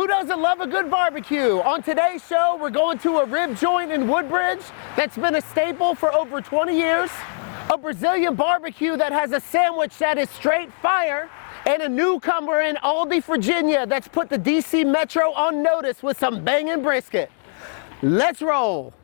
Who doesn't love a good barbecue? On today's show, we're going to a rib joint in Woodbridge that's been a staple for over 20 years, a Brazilian barbecue that has a sandwich that is straight fire, and a newcomer in Aldie, Virginia that's put the DC Metro on notice with some banging brisket. Let's roll.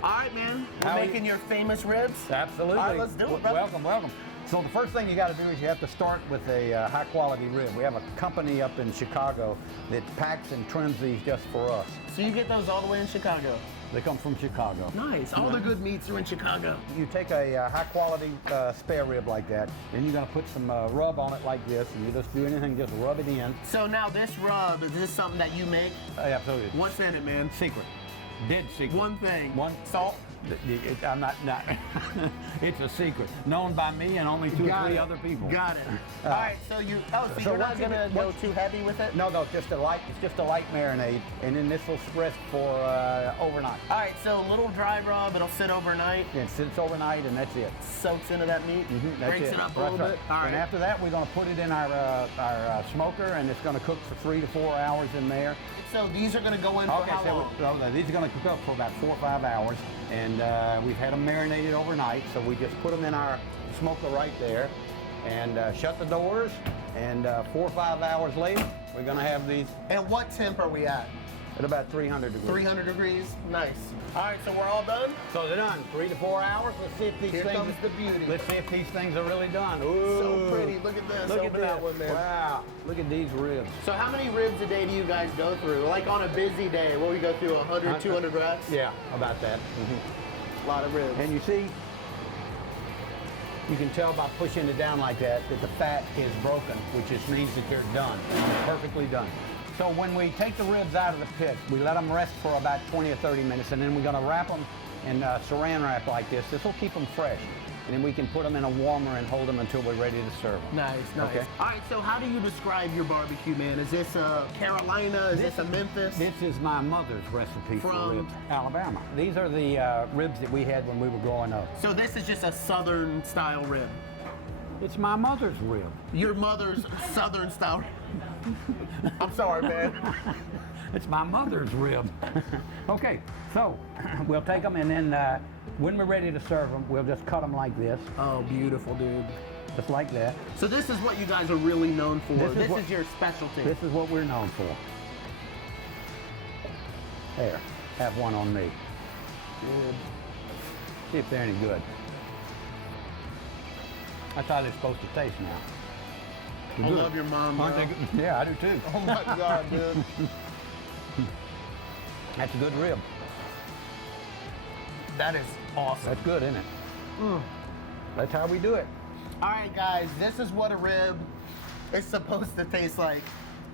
All right, man. We're making your famous ribs. Absolutely. All right, let's do it, brother. Welcome, welcome. So the first thing you got to do is you have to start with a high-quality rib. We have a company up in Chicago that packs and trims these just for us. So you get those all the way in Chicago? They come from Chicago. Nice. All the good meats are in Chicago. You take a high-quality spare rib like that, and you're going to put some rub on it like this, and you just do anything, just rub it in. So now this rub, is this something that you make? Absolutely. What's in it, man? Secret. Dead secret. One thing. Salt. I'm not. It's a secret, known by me and only two or three other people. Got it. All right, so you're not gonna go too heavy with it? No, it's just a light marinade, and then this will rest for overnight. All right, so a little dry rub, it'll sit overnight. Yeah, it sits overnight, and that's it. Soaks into that meat. Breaks it up a little bit. All right. And after that, we're gonna put it in our smoker, and it's gonna cook for 3 to 4 hours in there. So these are gonna go in for how long? These are gonna cook up for about 4 or 5 hours. And we've had them marinated overnight, so we just put them in our smoker right there and shut the doors, and 4 or 5 hours later, we're gonna have these. And what temp are we at? At about 300 degrees. 300 degrees? Nice. All right, so we're all done? So they're done. 3 to 4 hours. Let's see if these Here comes the beauty. Let's see if these things are really done. Ooh. So pretty. Look at this. Look Open at that one, man. Wow. Look at these ribs. So how many ribs a day do you guys go through? Like on a busy day, what we go through, 100, 200 reps? Yeah, about that. A lot of ribs. And you see, you can tell by pushing it down like that the fat is broken, which just means that they're done, perfectly done. So when we take the ribs out of the pit, we let them rest for about 20 or 30 minutes, and then we're gonna wrap them in saran wrap like this. This will keep them fresh. And then we can put them in a warmer and hold them until we're ready to serve them. Nice, nice. Okay. All right, so how do you describe your barbecue, man? Is this a Carolina? Is this a Memphis? This is my mother's recipe for ribs. Alabama. These are the ribs that we had when we were growing up. So this is just a Southern style rib? It's my mother's rib. Your mother's Southern style. I'm sorry, man. It's my mother's rib. Okay, so we'll take them, and then when we're ready to serve them, we'll just cut them like this. Oh, beautiful, dude. Just like that. So this is what you guys are really known for. This is your specialty. This is what we're known for. There, have one on me. Good. See if they're any good. That's how they're supposed to taste now. I love your mom, bro. Aren't they good? Yeah, I do too. Oh my God, dude. That's a good rib. That is awesome. That's good, isn't it? That's how we do it. All right, guys, this is what a rib is supposed to taste like.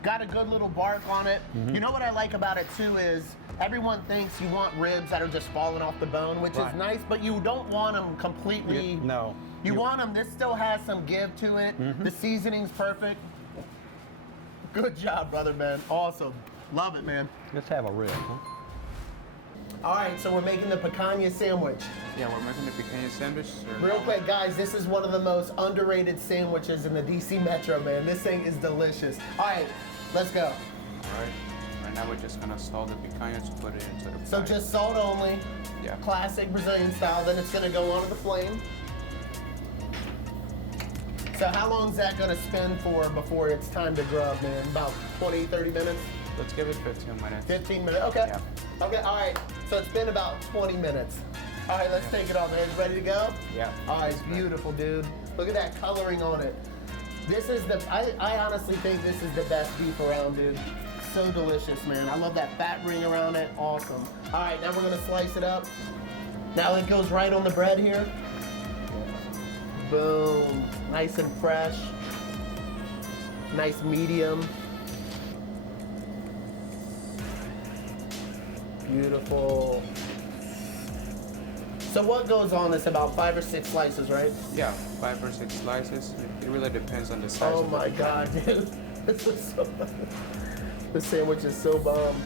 Got a good little bark on it. You know what I like about it too is everyone thinks you want ribs that are just falling off the bone, which is nice, but you don't want them completely. No. You want them, this still has some give to it. The seasoning's perfect. Good job, brother, man. Awesome. Love it, man. Let's have a rib, huh? All right, so we're making the Picanha Sandwich. Yeah, we're making the Picanha Sandwich. Real quick, guys, this is one of the most underrated sandwiches in the DC Metro, man. This thing is delicious. All right, let's go. All right. Right now we're just gonna salt the picanha to put it into the So fry. just salt only. Yeah. Classic Brazilian style. Then it's gonna go onto the flame. So how long is that gonna spin for before it's time to grub, man? About 20, 30 minutes? Let's give it 15 minutes. 15 minutes, okay. Yeah. Okay, all right. So it's been about 20 minutes. All right, let's take it off, man. Ready to go? Yeah. All right, it's beautiful, dude. Look at that coloring on it. This is I honestly think this is the best beef around, dude. So delicious, man. I love that fat ring around it. Awesome. All right, now we're gonna slice it up. Now it goes right on the bread here. Boom. Nice and fresh. Nice medium. Beautiful. So what goes on this? About 5 or 6 slices, right? Yeah, 5 or 6 slices. It really depends on the size. Oh of the my picanha. God, dude. This is so. This sandwich is so bomb.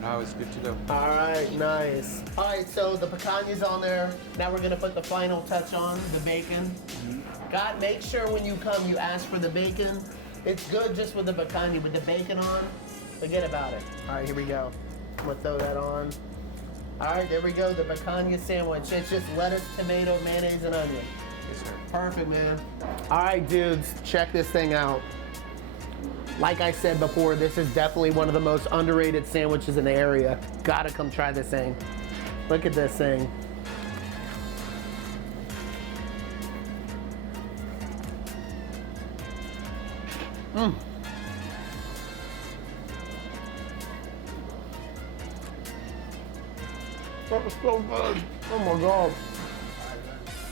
So Now it's good to go. All right, nice. All right, so the picanha's on there. Now we're gonna put the final touch on, the bacon. God, make sure when you come, you ask for the bacon. It's good just with the picanha, with the bacon on, forget about it. All right, here we go. I'm gonna throw that on. All right, there we go, the picanha sandwich. It's just lettuce, tomato, mayonnaise, and onion. Yes, sir. Perfect, man. All right, dudes, check this thing out. Like I said before, this is definitely one of the most underrated sandwiches in the area. Gotta come try this thing. Look at this thing. That was so good. Oh my God.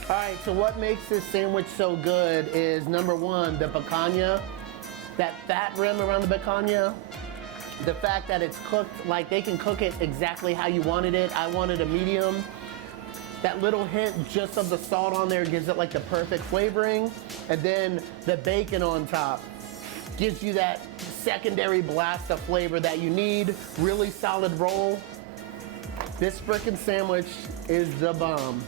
All right, so what makes this sandwich so good is number one, the picanha, that fat rim around the picanha, the fact that it's cooked, like they can cook it exactly how you wanted it. I wanted a medium. That little hint just of the salt on there gives it like the perfect flavoring. And then the bacon on top gives you that secondary blast of flavor that you need. Really solid roll. This frickin' sandwich is the bomb.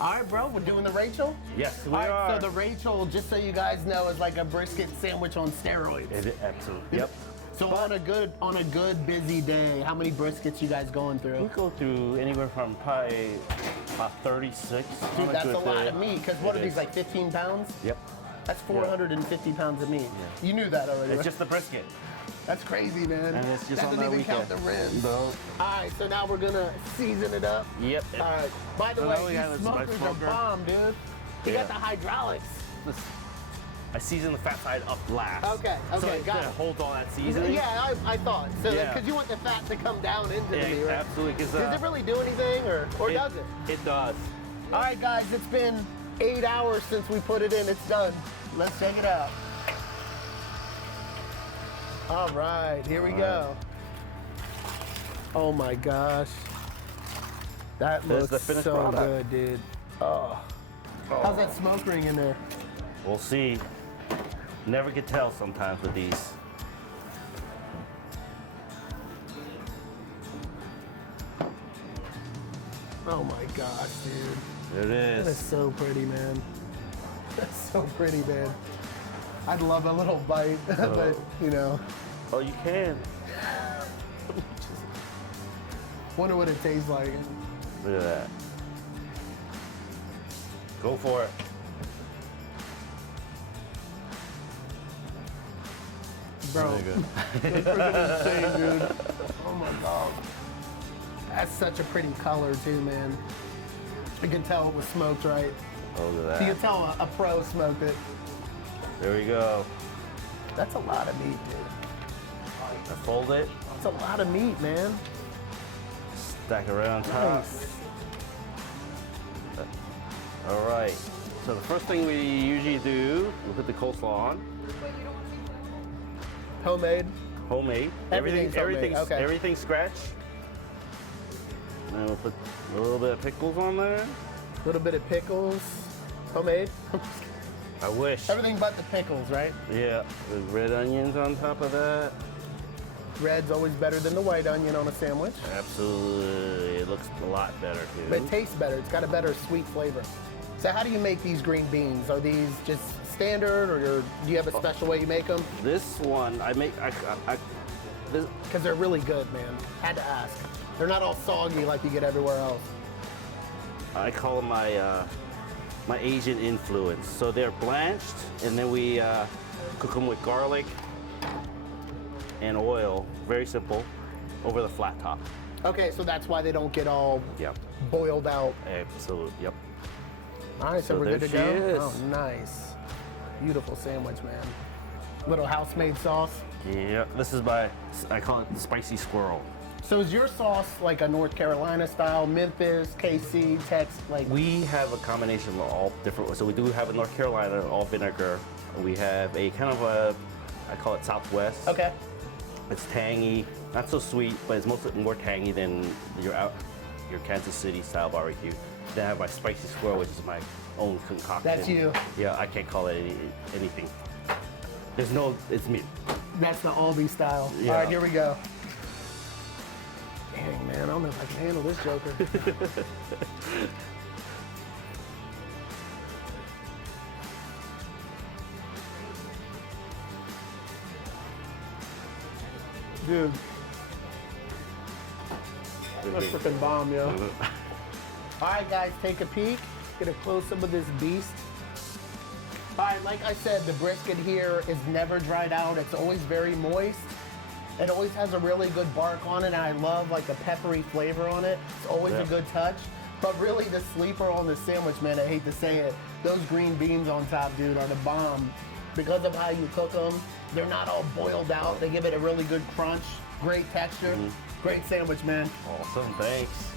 All right, bro, we're doing the Rachel? Yes, we All right, are. so the Rachel, just so you guys know, is like a brisket sandwich on steroids. Absolutely. Yep. So on a good busy day, how many briskets you guys going We through? go through anywhere from probably about 36. Dude, on that's good a lot day. of meat, because what It are these, is. like 15 pounds? Yep. That's 450 pounds of meat. You knew that already, It's right? just the brisket. That's crazy, man. And it's just that on doesn't that even count weekend. the ribs. No. All right, so now we're gonna season it up. Yep. All right. By the So now we way, got these this my smokers are smoker. bomb, dude. You Yeah. got the hydraulics. I season the fat side up last. Okay, So okay, it got kinda it. holds all that seasoning. Yeah, I thought. So, Yeah. because you want the fat to come down into the meat, right? Absolutely. Does it really do anything, or does it? It does. All right, guys, it's been 8 hours since we put it in. It's done. Let's check it out. All right, here we go. Oh my gosh. That There's looks the finished so product. good, dude. Oh. How's that smoke ring in there? We'll see. Never can tell sometimes with these. Oh my gosh, dude. There it That is is. so pretty, man. That's so pretty, man. I'd love a little bite, but you know, Oh, you can. wonder what it tastes like. Look at that. Go for it. Bro, Really good. that's freaking insane, dude. Oh my God. That's such a pretty color too, man. You can tell it was smoked, right? Oh, look at You that. can tell a pro smoked it. There we go. That's a lot of meat, dude. Fold it. That's a lot of meat, man. Stack it right on top. Nice. All right. So the first thing we usually do, we put the coleslaw on. Homemade. Homemade. Everything's homemade, okay. Everything's scratched. And then we'll put a little bit of pickles on there. A little bit of pickles. Homemade. I wish. Everything but the pickles, right? Yeah. The red onions on top of that. Red's always better than the white onion on a sandwich. Absolutely. It looks a lot better too. But it tastes better. It's got a better sweet flavor. So how do you make these green beans? Are these just standard, or do you have a special way you make them? This one I make. This, Because they're really good, man. Had to ask. They're not all soggy like you get everywhere else. I call them my Asian influence. So they're blanched, and then we cook them with garlic and oil. Very simple, over the flat top. Okay, so that's why they don't get all Yep. boiled out. Absolutely. Yep. All right, so So we're good to there she go? is. Oh, nice. Beautiful sandwich, man. Little house-made sauce. Yeah. This is I call it spicy squirrel. So is your sauce like a North Carolina style, Memphis, KC, Tex, like? We have a combination of all different. So we do have a North Carolina all vinegar. We have a kind of I call it Southwest. Okay. It's tangy, not so sweet, but it's mostly more tangy than your Kansas City style barbecue. Then I have my spicy squirrel, which is my own concoction. That's you. Yeah, I can't call it anything. It's me. That's the Aldie style. Yeah. All right, here we go. don't know if I can handle this joker. Dude. That's freaking bomb, yo. All right, guys, take a peek. Get a close-up of this beast. All right, like I said, the brisket here is never dried out. It's always very moist. It always has a really good bark on it, and I love like a peppery flavor on it. It's always a good touch. But really, the sleeper on this sandwich, man, I hate to say it, those green beans on top, dude, are the bomb. Because of how you cook them, they're not all boiled out. They give it a really good crunch, great texture. Great sandwich, man. Awesome, thanks.